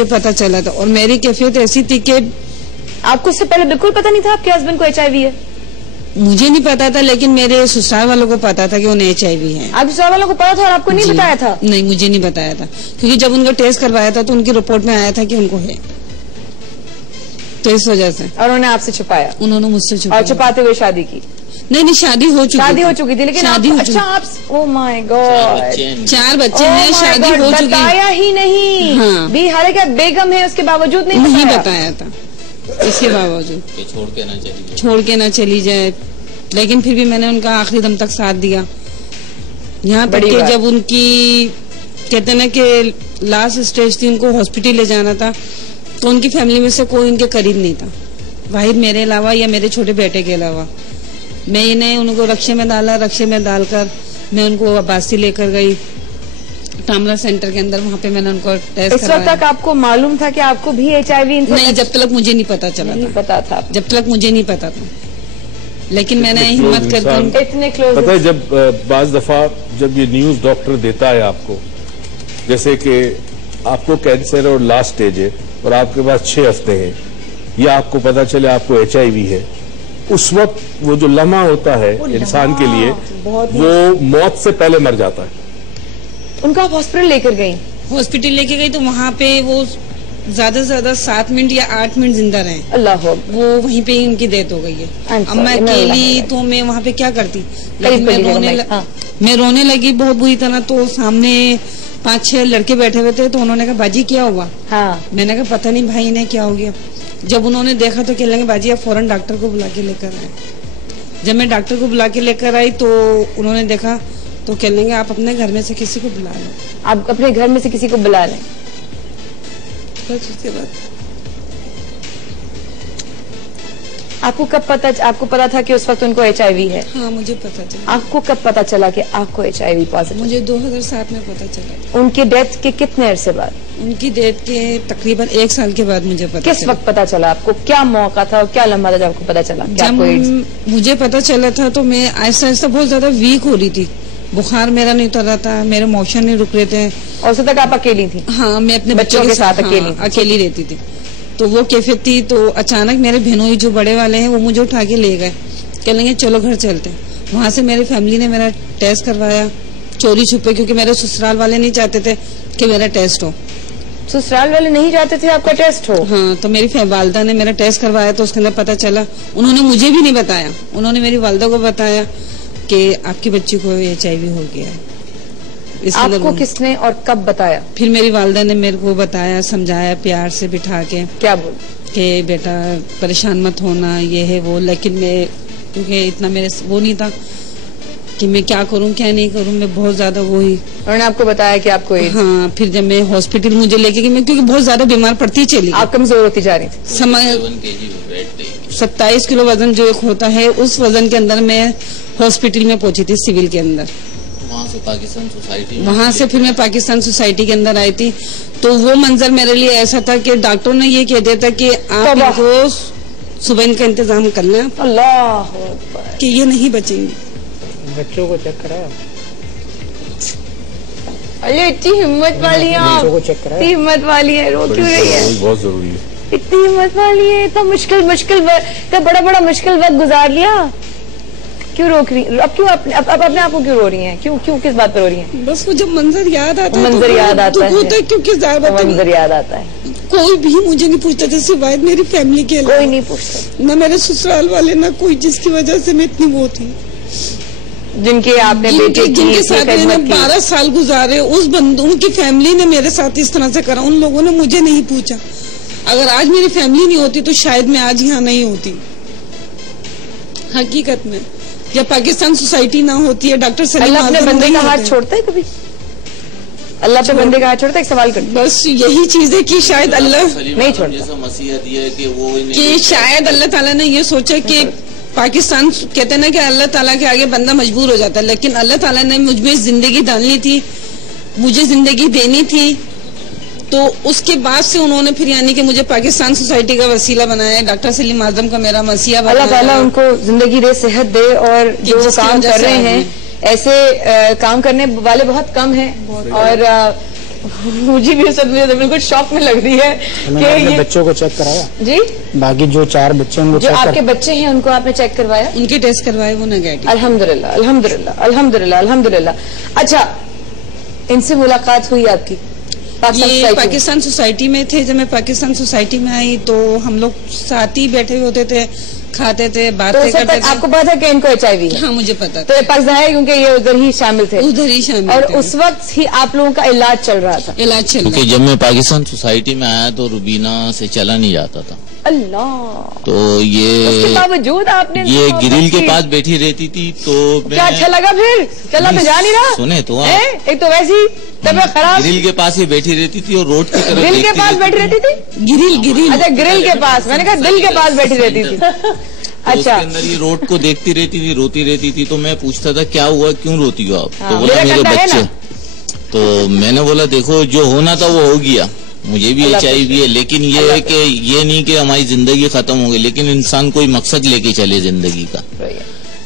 مجھے پتا چلا تھا، اور میری کیفیت ایسی تھی کہ آپ کو اس سے پہلے بالکل پتا نہیں تھا آپ کے ہسبینڈ کو HIV ہے؟ مجھے نہیں پتا تھا، لیکن میرے سسرال والوں کو پتا تھا کہ انہیں HIV ہے. آپ سسرال والوں کو پتا تھا اور آپ کو نہیں بتایا تھا؟ نہیں، مجھے نہیں بتایا تھا، کیونکہ جب ان کا ٹیسٹ کروایا تھا تو ان کی رپورٹ میں آیا تھا کہ ان کو ہے، تو اس وجہ سے. اور انہوں نے آپ سے چھپایا؟ انہوں نے مجھ سے چھپایا. اور چھپاتے ہوئے شادی کی؟ نہیں، شادی ہو چکی تھی، لیکن اچھا آپ او مائی گاڈ 4 بچے ہیں، شادی ہو چکی. بتایا ہی نہیں. ہاں، حالانکہ بیگم ہے، اس کے باوجود نہیں بتایا تھا، اس کے باوجود چھوڑ کے نہ چلی جائے. لیکن پھر بھی میں نے ان کا آخری دم تک ساتھ دیا، یہاں تک کہ جب ان کی کہتے نا کہ لاسٹ اسٹیج تھی، ان کو ہاسپٹل لے جانا تھا، تو ان کی فیملی میں سے کوئی ان کے قریب نہیں تھا، واحد میرے علاوہ یا میرے چھوٹے بیٹے کے علاوہ. میں انہیں ان کو رکشے میں ڈالا، رکشے میں ڈال کر میں ان کو عباسی لے کر گئی ٹاملا سینٹر کے اندر، وہاں پہ میں نے ان کو ٹیسٹ کروایا. اس وقت تک آپ کو معلوم تھا کہ آپ کو بھی HIV؟ نہیں، جب تک مجھے نہیں پتا چلا تھا. جب تک مجھے نہیں پتا تھا، لیکن میں نے ہمت کر کے اتنے کلوز. پتہ ہے جب بعض دفعہ جب یہ نیوز ڈاکٹر دیتا ہے آپ کو، جیسے کہ آپ کو کینسر اور لاسٹ سٹیج ہے اور آپ کے پاس 6 ہفتے ہیں، یا آپ کو پتا چلے آپ کو HIV ہے، اس وقت وہ جو لمحہ ہوتا ہے انسان کے لیے، وہ موت سے پہلے مر جاتا ہے. ان کو آپ ہاسپٹل لے کر گئی؟ ہاسپٹل لے کے گئی تو وہاں پہ وہ زیادہ سے زیادہ 7 منٹ یا 8 منٹ زندہ رہے. اللہ، وہ وہیں پہ ان کی ڈیتھ ہو گئی ہے. اب میں اکیلی تو میں وہاں پہ کیا کرتی، لیکن میں رونے لگی بہت بری طرح. تو سامنے 5-6 لڑکے بیٹھے ہوئے تھے، تو انہوں نے کہا باجی کیا ہوا؟ میں نے کہا پتہ نہیں بھائی انہیں کیا ہو گیا. جب انہوں نے دیکھا تو کہنے لگے باجی آپ فوراً ڈاکٹر کو بلا کے لے کر آئے. جب میں ڈاکٹر کو بلا کے لے کر آئی تو انہوں نے دیکھا تو کہنے لگے آپ اپنے گھر میں سے کسی کو بلا لیں. آپ اپنے گھر میں سے کسی کو بلا لیں. بس اس کے بعد آپ کو کب پتا تھا کہ اس وقت ان کو HIV ہے؟ ہاں، مجھے پتا چلا. آپ کو کب پتا چلا کہ آپ کو HIV پازیٹیو؟ مجھے 2007 میں پتا چلا. ان کی ڈیتھ کے کتنے عرصے بعد؟ ان کی ڈیتھ کے تقریباً 1 سال کے بعد مجھے پتا. کس وقت پتا چلا آپ کو؟ کیا موقع تھا اور کیا لمحہ تھا جب آپ کو پتا چلا؟ جب مجھے پتا چلا تھا تو میں آہستہ آہستہ بہت زیادہ ویک ہو رہی تھی، بخار میرا نہیں اتر رہا تھا، میرے موشن نہیں رک رہے تھے. اور اس وقت آپ اکیلی تھی؟ ہاں، میں اپنے بچوں کے ساتھ اکیلی رہتی تھی. تو وہ کیفیت تھی. تو اچانک میرے بہنوئی جو بڑے والے ہیں وہ مجھے اٹھا کے لے گئے، کہنے لگے چلو گھر چلتے. وہاں سے میری فیملی نے میرا ٹیسٹ کروایا چوری چھپے، کیونکہ میرے سسرال والے نہیں چاہتے تھے کہ میرا ٹیسٹ ہو. سسرال والے نہیں چاہتے تھے آپ کا ٹیسٹ ہو؟ ہاں، تو میری والدہ نے میرا ٹیسٹ کروایا تو اس کے اندر پتا چلا. انہوں نے مجھے بھی نہیں بتایا، انہوں نے میری والدہ کو بتایا کہ آپ کی بچی کو HIV ہو گیا ہے. آپ کو کس نے اور کب بتایا؟ پھر میری والدہ نے میرے کو بتایا، سمجھایا پیار سے بٹھا کے. کیا بول؟ کہ بیٹا پریشان مت ہونا، یہ ہے وہ. لیکن میں کیونکہ اتنا میرے وہ نہیں تھا کہ میں کیا کروں کیا نہیں کروں، میں بہت زیادہ وہی. انہوں نے آپ کو بتایا کہ آپ کو؟ ہاں، پھر جب میں ہاسپٹل مجھے لے کے گئی، میں کیونکہ بہت زیادہ بیمار پڑتی چلی. آپ کمزور ہوتی جا رہی تھی. 27 کلو وزن جو ایک ہوتا ہے، اس وزن کے اندر میں ہاسپٹل میں پہنچی تھی سول کے اندر. وہاں سے پھر میں پاکستان سوسائٹی کے اندر آئی تھی. تو وہ منظر میرے لیے ایسا تھا کہ ڈاکٹر نے یہ کہہ دیا تھا کہ آپ کو صبح ان کا انتظام کرنا، اللہ کہ یہ نہیں بچیں گی. بچوں کو چیک کرا؟ ارے اتنی ہمت والی ہیں آپ، اتنی ہمت والی ہے. رو کیوں رہی ہے؟ بہت ضروری ہے. اتنی ہمت والی ہے. اتنا اتنا بڑا مشکل وقت گزار لیا. کیوں روک رہی؟ اب کیوں اپنے آپ کو کیوں رو رہی ہیں؟ کیوں کس بات پر رو رہی ہیں؟ بس وہ جب منظر یاد آتا ہے، منظر یاد آتا ہے، منظر یاد آتا ہے. کوئی بھی مجھے نہیں پوچھتا تھا سوائے میری فیملی کے، کوئی نہیں پوچھتا، نہ میرے سسرال والے نہ کوئی، جس کی وجہ سے میں اتنی وہ تھی، جن کے آپ نے جن کے ساتھ میں نے 12 سال گزارے. ان کی فیملی نے میرے ساتھ اس طرح سے کرا. ان لوگوں نے مجھے نہیں پوچھا. اگر آج میری فیملی نہیں ہوتی تو شاید میں آج یہاں نہیں ہوتی. حقیقت میں یا پاکستان سوسائٹی نہ ہوتی ہے. ڈاکٹر سلیم اللہ اپنے بندے کا ہاتھ چھوڑتا ہے کبھی؟ اللہ پہ بندے کا ہاتھ چھوڑتا ہے؟ ایک سوال کر، بس یہی چیز ہے کہ شاید اللہ نہیں چھوڑتا، کہ شاید اللہ تعالیٰ نے یہ سوچا کہ پاکستان کہتے ہیں نا کہ اللہ تعالیٰ کے آگے بندہ مجبور ہو جاتا ہے، لیکن اللہ تعالیٰ نے مجھ میں زندگی ڈالنی تھی، مجھے زندگی دینی تھی. تو اس کے بعد سے انہوں نے پھر یعنی کہ مجھے پاکستان سوسائٹی کا وسیلہ بنایا. ڈاکٹر سلیم اعظم کا میرا مسیحا بنایا. اللہ تعالیٰ ان کو زندگی دے، صحت دے، اور جو کام کر رہے ہیں ایسے کام کرنے والے بہت کم ہیں. اور مجھے بھی مجھے بالکل شوق میں لگ رہی ہے کہ یہ بچوں کو چیک کرایا جی باقی جو 4 بچے ہیں جو آپ کے بچے ہیں ان کو آپ نے چیک کروایا ان کے ٹیسٹ کروائے وہ نیگیٹو الحمدللہ الحمدللہ الحمدللہ الحمدللہ اچھا ان سے ملاقات ہوئی آپ کی یہ پاکستان سوسائٹی میں تھے جب میں پاکستان سوسائٹی میں آئی تو ہم لوگ ساتھ ہی بیٹھے ہوئے ہوتے تھے کھاتے تھے باتیں کرتے تھے آپ کو پتا کہ ان کو HIV ہے ہاں مجھے پتا تو پاکستان ہے کیونکہ یہ ادھر ہی شامل تھے ادھر ہی شامل اور اس وقت ہی آپ لوگوں کا علاج چل رہا تھا علاج چل رہا کیونکہ جب میں پاکستان سوسائٹی میں آیا تو روبینہ سے چلا نہیں جاتا تھا اللہ تو یہ باوجود آپ نے یہ گرل کے پاس بیٹھی رہتی تھی تو کیا اچھا لگا پھر چلا تو جا نہیں رہا سنے تو ایک تو ویسی طبیعت خراب گرل کے پاس ہی بیٹھی رہتی تھی اور روڈ کی طرف گرل کے پاس بیٹھی رہتی تھی گرل اچھا گرل کے پاس میں نے کہا دل کے پاس بیٹھی رہتی تھی اس کے اندر یہ روڈ کو دیکھتی رہتی تھی روتی رہتی تھی تو میں پوچھتا تھا کیا ہوا کیوں روتی ہو آپ تو بولا میرے بچے تو میں نے بولا دیکھو جو ہونا تھا وہ ہو گیا مجھے بھی HIV ہے لیکن یہ ہے کہ یہ نہیں کہ ہماری زندگی ختم ہو گئی لیکن انسان کوئی مقصد لے کے چلے زندگی کا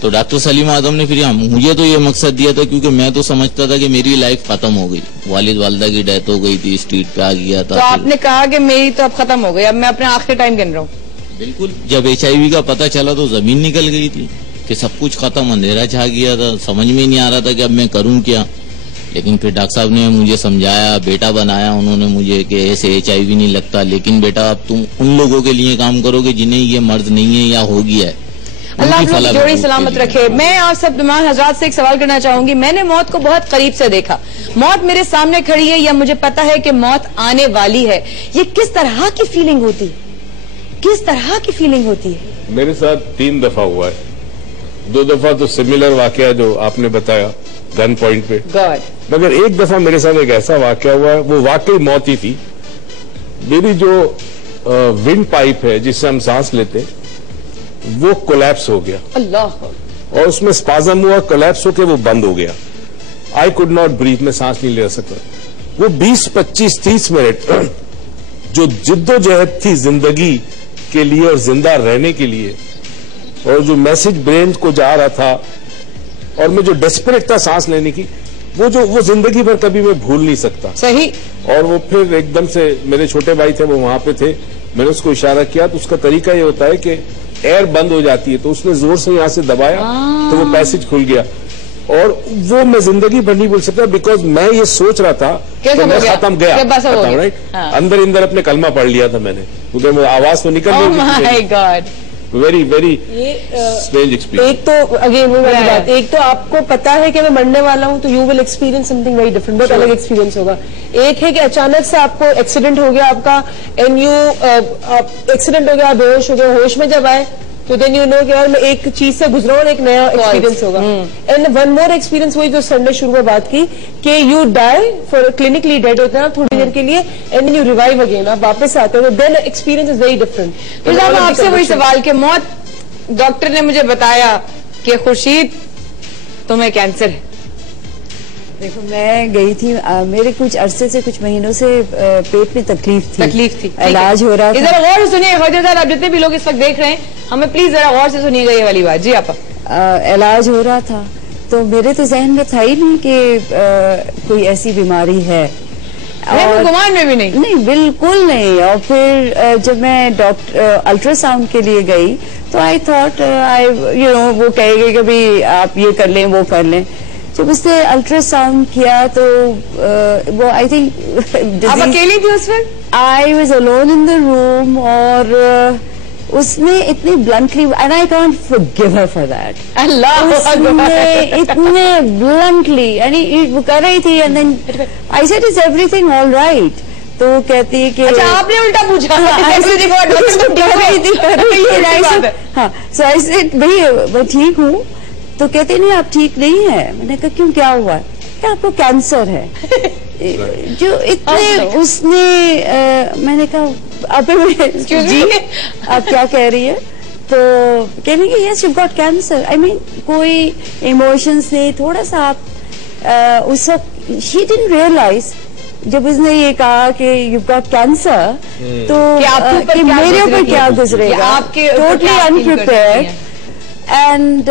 تو ڈاکٹر سلیم اعظم نے پھر مجھے تو یہ مقصد دیا تھا کیونکہ میں تو سمجھتا تھا کہ میری لائف ختم ہو گئی والد والدہ کی ڈیتھ ہو گئی تھی اسٹریٹ پہ آ گیا تھا تو آپ نے کہا کہ میری تو اب ختم ہو گئی اب میں اپنے آخری ٹائم گن رہا ہوں بالکل جب HIV کا پتہ چلا تو زمین نکل گئی تھی کہ سب کچھ ختم اندھیرا چھا گیا تھا سمجھ میں نہیں آ رہا تھا کہ اب میں کروں کیا لیکن پھر ڈاکٹر صاحب نے مجھے سمجھایا بیٹا بنایا انہوں نے مجھے کہ ایسے HIV نہیں لگتا لیکن بیٹا اب تم ان لوگوں کے لیے کام کرو گے جنہیں یہ مرض نہیں ہے یا ہو گیا ہے اللہ آپ لوگ جوڑی سلامت رکھے میں آپ سب تمام حضرات سے ایک سوال کرنا چاہوں گی میں نے موت کو بہت قریب سے دیکھا موت میرے سامنے کھڑی ہے یا مجھے پتا ہے کہ موت آنے والی ہے یہ کس طرح کی فیلنگ ہوتی کس طرح کی فیلنگ ہوتی ہے میرے ساتھ 3 دفعہ ہوا ہے 2 دفعہ تو سملر واقعہ جو آپ نے بتایا گن پوائنٹ پہ مگر ایک دفعہ میرے ساتھ ایک ایسا واقعہ ہوا ہے وہ واقعی موت ہی تھی میری جو ونڈ پائپ ہے جس سے ہم سانس لیتے وہ کولیپس ہو گیا اللہ اور اس میں اسپازم ہوا کولیپس ہو کے وہ بند ہو گیا آئی کوڈ ناٹ بریتھ میں سانس نہیں لے سکتا وہ 20 25 30 منٹ جو جد و جہد تھی زندگی کے لیے اور زندہ رہنے کے لیے اور جو میسج برین کو جا رہا تھا اور میں جو ڈیسپریٹ تھا سانس لینے کی وہ زندگی بھر کبھی میں بھول نہیں سکتا صحیح اور وہ پھر ایک دم سے میرے چھوٹے بھائی تھے وہ وہاں پہ تھے میں نے اس کو اشارہ کیا تو اس کا طریقہ یہ ہوتا ہے کہ ایئر بند ہو جاتی ہے تو اس نے زور سے یہاں سے دبایا تو وہ پیسج کھل گیا اور وہ میں زندگی بھر نہیں بھول سکتا بیکاز میں یہ سوچ رہا تھا کہ میں ختم گیا اندر اپنے کلمہ پڑھ لیا تھا میں نے کیونکہ آواز تو نکل گئی ویری ویری اسٹرینج ایکسپیرینس ایک تو اگین وہ والی بات ایک تو آپ کو پتا ہے کہ میں مرنے والا ہوں تو you will experience some thing very different بہت الگ ایکسپیرینس ہوگا ایک ہے کہ اچانک سے آپ کو ایکسیڈنٹ ہو گیا آپ کا اینڈ یو ایکسیڈنٹ ہو گیا بے ہوش ہو گیا ہوش میں جب آئے تو دین یو نو کہ یار میں ایک چیز سے گزرا ہوں ایک نیا ایکسپیرینس ہوگا اینڈ ون مور ایکسپیرینس وہی جو سنڈے شروع میں بات کی کہ you die for clinically dead ہوتے ہیں تھوڑی دیر کے لیے and then you revive again آپ واپس آتے ہیں then experience is very different آپ سے وہی سوال کہ موت ڈاکٹر نے مجھے بتایا کہ خورشید تمہیں کینسر ہے دیکھو میں گئی تھی میرے کچھ عرصے سے کچھ مہینوں سے پیٹ میں تکلیف تھی علاج ہو رہا تھا ذرا غور سے سنیے خواجہ صاحب آپ جتنے بھی لوگ اس وقت دیکھ رہے ہیں ہمیں پلیز ذرا غور سے سنیے گا یہ والی بات جی آپ علاج ہو رہا تھا تو میرے تو ذہن میں تھا ہی نہیں کہ کوئی ایسی بیماری ہے گمان میں بھی نہیں بالکل نہیں اور پھر جب میں الٹرا ساؤنڈ کے لیے گئی تو آئی تھاٹ وہ کہے گے کہ بھائی آپ یہ کر لیں وہ کر لیں جب اس نے الٹرا ساؤنڈ کیا تو وہ آئی تھنک آپ اکیلی تھی اس وقت آئی واز الون ان دا روم اور اس نے اتنی bluntly and I can't forgive her for that اتنے بلنٹلی یعنی وہ کر رہی تھی and then I said is everything all right تو کہتی ہے کہ آپ نے الٹا پوچھا ہاں سو آئی سیڈ بھائی میں ٹھیک ہوں تو کہتے نہیں آپ ٹھیک نہیں ہے میں نے کہا کیوں کیا ہوا کہ آپ کو کینسر ہے جو اتنے اس نے میں نے کہا آپ جی آپ کیا کہہ رہی ہے تو کہنے کہ yes you got cancer I mean کوئی ایموشنس نہیں تھوڑا سا آپ اس وقت شی ڈنٹ ریئلائز جب اس نے یہ کہا کہ یو گاٹ کینسر تو میرے اوپر کیا گزرے گا totally unprepared and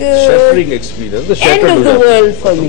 shattering experience, the end of the world for me.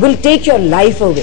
will take your life away.